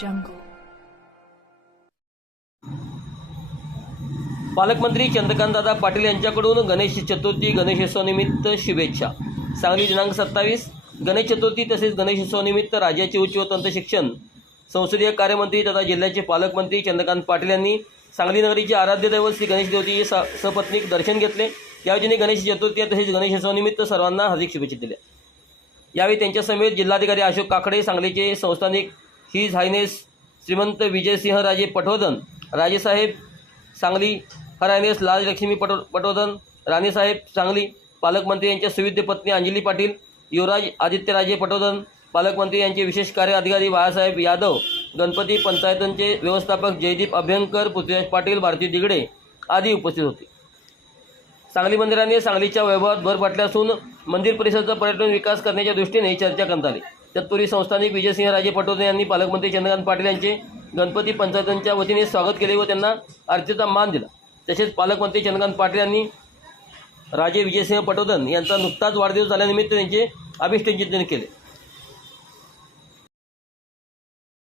जंगल पालकमंत्री चंद्रकांतदादा पाटील यांच्याकडून गणेश चतुर्थी गणेशोत्सवानिमित्त शुभेच्छा. सांगली दिनांक सत्तावीस. गणेश चतुर्थी तसेच गणेशोत्सवानिमित्त राज्याचे उच्च व तंत्र शिक्षण संसदीय कार्यमंत्री तथा जिल्ह्याचे पालकमंत्री चंद्रकांत पाटील यांनी सांगली नगरीचे आराध्य दैवत श्री गणेश ज्योती स सपत्नीक दर्शन घेतले. यावेळी गणेश चतुर्थी तसेच गणेशोत्सवानिमित्त सर्वांना हार्दिक शुभेच्छा दिल्या. यावेळी त्यांच्यासमेत जिल्हाधिकारी अशोक काकडे सांगलीचे संस्थानिक his highness Shrimant Vijaysinh Raje Patwardhan Rajesaheb Sangli her highness लाललक्ष्मी पटो पटवर्धन राणेसाहेब सांगली पालकमंत्री यांच्या सुविद्य पत्नी अंजली पाटील युवराज आदित्यराजे पटवर्धन पालकमंत्री यांचे विशेष कार्य अधिकारी बाळासाहेब यादव गणपती पंचायतांचे व्यवस्थापक जयदीप अभ्यंकर पृथ्वीराज पाटील भारती दिगडे आदी उपस्थित होते. सांगली मंदिराने सांगलीच्या वैभवात भर पडल्या असून मंदिर परिसराचा पर्यटन विकास करण्याच्या दृष्टीने चर्चा करण्यात आली. तत्पूर्वी संस्थानिक विजयसिंह राजे पटोदे यांनी पालकमंत्री चंद्रकांत पाटील यांचे गणपती पंचायतांच्या वतीने स्वागत केले व त्यांना आरतीचा मान दिला. तसेच पालकमंत्री चंद्रकांत पाटील यांनी राजे विजयसिंह पटोदन यांचा नुकताच वाढदिवस झाल्यानिमित्त त्यांचे अभिष्टचिंतन केले.